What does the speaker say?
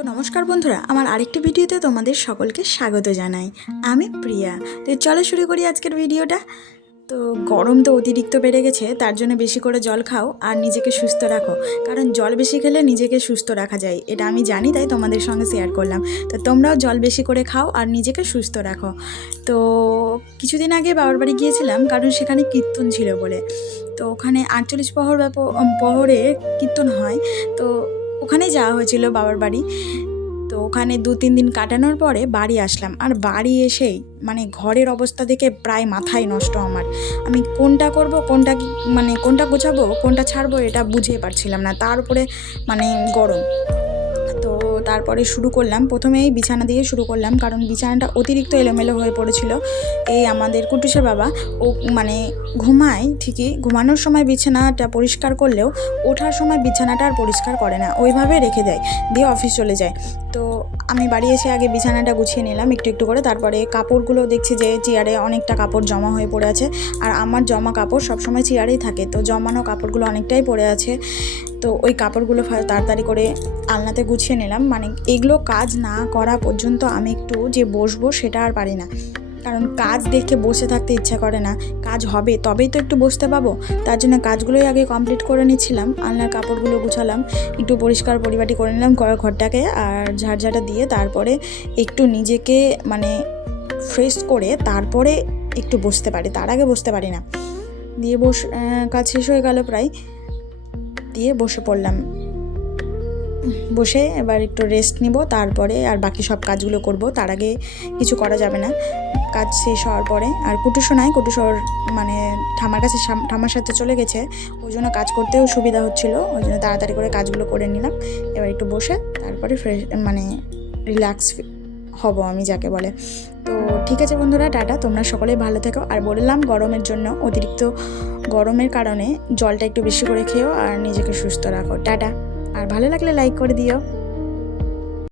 তো নমস্কার বন্ধুরা, আমার আরেকটি ভিডিওতে তোমাদের সকলকে স্বাগত জানাই। আমি প্রিয়া। তো চলো শুরু করি আজকের ভিডিওটা। তো গরম তো অতিরিক্ত বেড়ে গেছে, তার জন্য বেশি করে জল খাও আর নিজেকে সুস্থ রাখো, কারণ জল বেশি খেলে নিজেকে সুস্থ রাখা যায়, এটা আমি জানি, তাই তোমাদের সঙ্গে শেয়ার করলাম। তো তোমরাও জল বেশি করে খাও আর নিজেকে সুস্থ রাখো। তো কিছুদিন আগে বাবার বাড়ি গিয়েছিলাম, কারণ সেখানে কীর্তন ছিল বলে। তো ওখানে 48 প্রহরে কীর্তন হয়। তো ওখানে যাওয়া হয়েছিল বাবার বাড়ি। তো ওখানে 2-3 দিন কাটানোর পরে বাড়ি আসলাম, আর বাড়ি এসেই মানে ঘরের অবস্থা দেখে প্রায় মাথায় নষ্ট আমার। আমি কোনটা করব, কোনটা গোছাবো, কোনটা ছাড়বো, এটা বুঝে পারছিলাম না। তার উপরে মানে গরম। তো তারপরে শুরু করলাম, প্রথমেই বিছানা দিয়ে শুরু করলাম, কারণ বিছানাটা অতিরিক্ত এলোমেলো হয়ে পড়েছিল। এই আমাদের কুটুসের বাবা, ও মানে ঘুমায় ঠিকই, ঘুমানোর সময় বিছানাটা পরিষ্কার করলেও ওঠার সময় বিছানাটা আর পরিষ্কার করে না, ওইভাবে রেখে দেয়, দিয়ে অফিস চলে যায়। তো আমি বাড়ি এসে আগে বিছানাটা গুছিয়ে নিলাম একটু একটু করে। তারপরে কাপড়গুলো দেখছি যে চেয়ারে অনেকটা কাপড় জমা হয়ে পড়ে আছে, আর আমার জমা কাপড় সবসময় চেয়ারেই থাকে, তো জমানো কাপড়গুলো অনেকটাই পড়ে আছে। তো ওই কাপড়গুলো তাড়াতাড়ি করে আলনাতে গুছিয়ে নিলাম। মানে এগুলো কাজ না করা পর্যন্ত আমি একটু যে বসবো সেটা আর পারি না, কারণ কাজ দেখে বসে থাকতে ইচ্ছা করে না। কাজ হবে তবেই তো একটু বসতে পাবো, তার জন্য কাজগুলোই আগে কমপ্লিট করে নিচ্ছিলাম। আলনার কাপড়গুলো গুছালাম, একটু পরিষ্কার পরিপাটি করে নিলাম ঘরটাকে, আর ঝাড়ঝাড়া দিয়ে তারপরে একটু নিজেকে মানে ফ্রেশ করে তারপরে একটু বসতে পারি, তার আগে বসতে পারি না। দিয়ে কাজ শেষ হয়ে গেল প্রায়, দিয়ে বসে পড়লাম। বসে এবার একটু রেস্ট নিব, তারপরে আর বাকি সব কাজগুলো করব। তার আগে কিছু করা যাবে না কাজ শেষ হওয়ার পরে। আর কুটুসও নাই, কুটুসোর মানে ঠাম্মার সাথে চলে গেছে, ওই জন্য কাজ করতেও সুবিধা হচ্ছিলো, ওই জন্য তাড়াতাড়ি করে কাজগুলো করে নিলাম। এবার একটু বসে তারপরে ফ্রেশ মানে রিল্যাক্স হব আমি যাকে বলে। তো ঠিক আছে বন্ধুরা, টাটা, তোমরা সকলেই ভালো থেকো। আর বললাম গরমের জন্য, অতিরিক্ত গরমের কারণে জলটা একটু বেশি করে খেও আর নিজেকে সুস্থ রাখো। টাটা। আর ভালো লাগলে লাইক করে দিও।